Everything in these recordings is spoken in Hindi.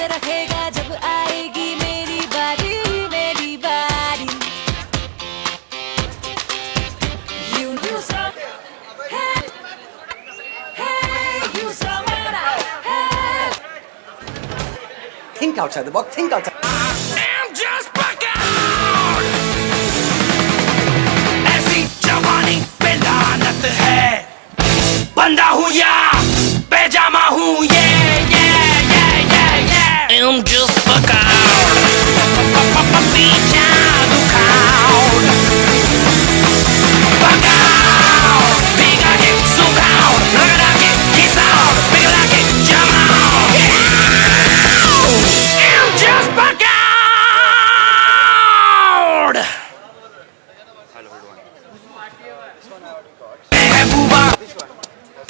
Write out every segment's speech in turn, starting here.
रखेगा जब आएगी मेरी बारी मेरी बारी You knew so Hey Hey You saw what I had Think outside the box, think outside. I'm just back out. ऐसी जवानी पे लानत है बंदा हूँ या पैजामा हूँ ये I'm just back out. Beach out the crowd. Back out. Big like it, zoom out. Look like it, kiss out. Big like it, jump out. I'm just back out.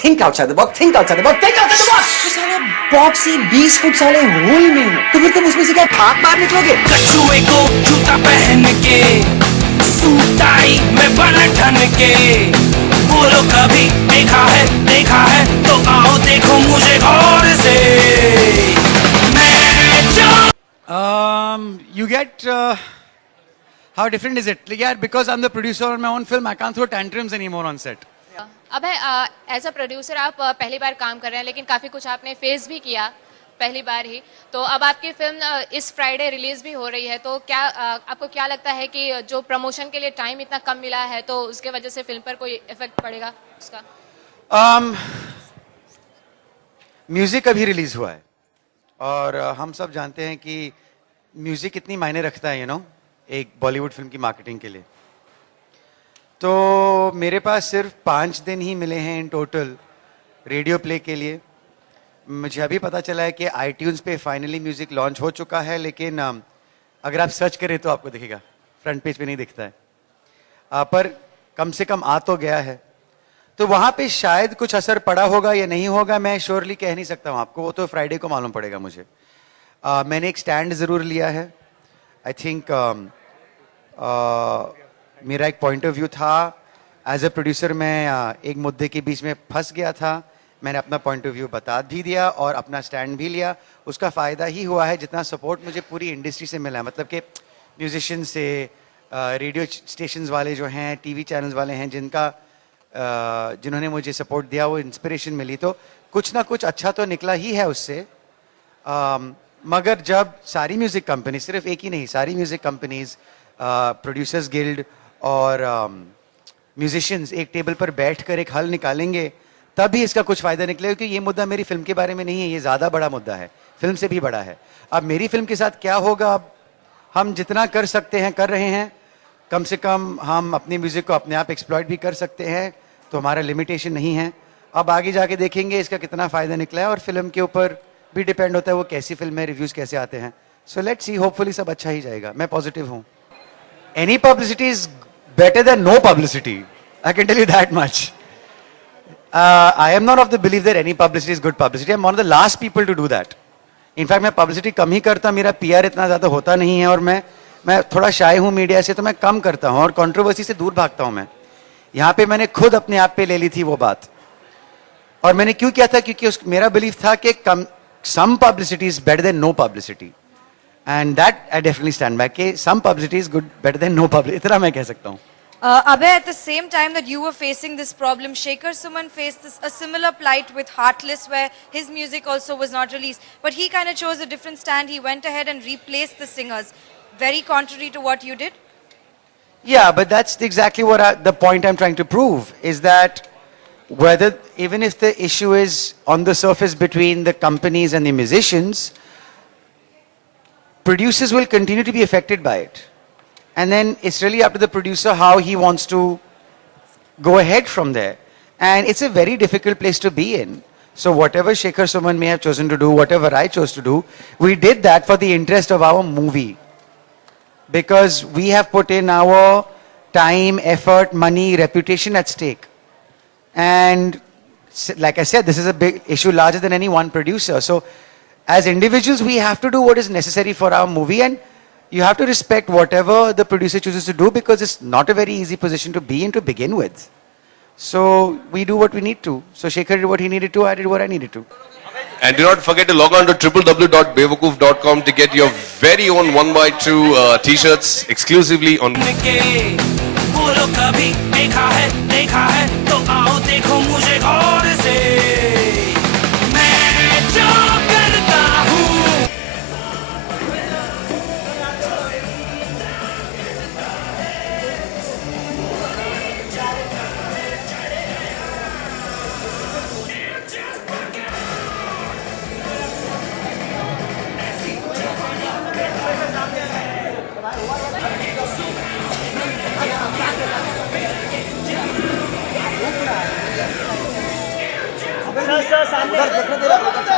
Think outside the box, think outside the box, think outside the box. तो साला बॉक्स ही 20 फुट साले होल में है। तो फिर तुम उसमें से क्या भाग मार निकलोगे? कछुए को जूता पहन के सूट टाई में बन ठन के बोलो कभी देखा है तो आओ देखो मुझे गौर से मैं जो You get how different is it? Like, yeah, because I'm the producer on my own film, I can't throw tantrums anymore on set. अब एज अ प्रोड्यूसर आप पहली बार काम कर रहे हैं लेकिन काफ़ी कुछ आपने फेस भी किया पहली बार ही, तो अब आपकी फिल्म इस फ्राइडे रिलीज भी हो रही है, तो क्या आपको क्या लगता है कि जो प्रमोशन के लिए टाइम इतना कम मिला है तो उसके वजह से फिल्म पर कोई इफेक्ट पड़ेगा उसका? म्यूजिक अभी रिलीज हुआ है और हम सब जानते हैं कि म्यूजिक कितनी मायने रखता है एक बॉलीवुड फिल्म की मार्केटिंग के लिए। तो मेरे पास सिर्फ 5 दिन ही मिले हैं इन टोटल रेडियो प्ले के लिए। मुझे अभी पता चला है कि iTunes पे फाइनली म्यूजिक लॉन्च हो चुका है, लेकिन अगर आप सर्च करें तो आपको दिखेगा, फ्रंट पेज पे नहीं दिखता है, पर कम से कम आ तो गया है। तो वहाँ पे शायद कुछ असर पड़ा होगा या नहीं होगा, मैं श्योरली कह नहीं सकता हूँ आपको, वो तो फ्राइडे को मालूम पड़ेगा मुझे। मैंने एक स्टैंड ज़रूर लिया है। आई थिंक मेरा एक पॉइंट ऑफ व्यू था एज ए प्रोड्यूसर। मैं एक मुद्दे के बीच में फंस गया था, मैंने अपना पॉइंट ऑफ व्यू बता भी दिया और अपना स्टैंड भी लिया। उसका फ़ायदा ही हुआ है जितना सपोर्ट मुझे पूरी इंडस्ट्री से मिला है, मतलब कि म्यूजिशियन से, रेडियो स्टेशंस वाले जो हैं, टीवी चैनल्स वाले हैं, जिन्होंने मुझे सपोर्ट दिया, वो इंस्पिरेशन मिली। तो कुछ ना कुछ अच्छा तो निकला ही है उससे। मगर जब सारी म्यूज़िक कंपनी, सिर्फ एक ही नहीं, सारी म्यूज़िक कंपनीज, प्रोड्यूसर्स गिल्ड और म्यूजिशियंस एक टेबल पर बैठकर एक हल निकालेंगे, तभी इसका कुछ फ़ायदा निकलेगा। क्योंकि ये मुद्दा मेरी फिल्म के बारे में नहीं है, ये ज़्यादा बड़ा मुद्दा है, फिल्म से भी बड़ा है। अब मेरी फिल्म के साथ क्या होगा, अब हम जितना कर सकते हैं कर रहे हैं, कम से कम हम अपनी म्यूज़िक को अपने आप एक्सप्लॉइट भी कर सकते हैं, तो हमारा लिमिटेशन नहीं है। अब आगे जाके देखेंगे इसका कितना फ़ायदा निकला है, और फिल्म के ऊपर भी डिपेंड होता है वो कैसी फिल्म है, रिव्यूज़ कैसे आते हैं। सो लेट्स सी, होपफुली सब अच्छा ही जाएगा, मैं पॉजिटिव हूँ। Any publicity is better than no publicity. I can tell you that much. I am not of the belief that any publicity is good publicity. I'm one of the last people to do that. In fact, मैं publicity कम ही करता, मेरा PR इतना ज़्यादा होता नहीं है, और मैं थोड़ा शाय हूँ मीडिया से, तो मैं कम करता हूँ और कंट्रोवर्सी से दूर भागता हूँ मैं। यहाँ पे मैंने खुद अपने आप पे ले ली थी वो बात, और मैंने क्यों किया था, क्योंकि मेरा बिलीफ था कि some publicity is better than no publicity. And that I definitely stand by. कि some publicity is good, better than no publicity. इतना मैं कह सकता हूँ। Abhay, at the same time that you were facing this problem, Shekhar Suman faced a similar plight with Heartless, where his music also was not released. But he kind of chose a different stand. He went ahead and replaced the singers. Very contrary to what you did. Yeah, but that's exactly what the point I'm trying to prove, is that whether, even if the issue is on the surface between the companies and the musicians, producers will continue to be affected by it. And then it's really up to the producer how he wants to go ahead from there. And it's a very difficult place to be in. So whatever Shekhar Suman may have chosen to do, whatever I chose to do, we did that for the interest of our movie. Because we have put in our time, effort, money, reputation at stake. And like I said, this is a big issue, larger than any one producer. So as individuals, we have to do what is necessary for our movie, and you have to respect whatever the producer chooses to do, because it's not a very easy position to be in to begin with. So we do what we need to. So Shekhar did what he needed to, I did what I needed to. And do not forget to log on to www.bewakoof.com to get your very own 1x2 t-shirts exclusively on. के बोलो कभी देखा है तो आओ देखो मुझे गौर से मैं जो करता हूँ उधर देखने दे रहा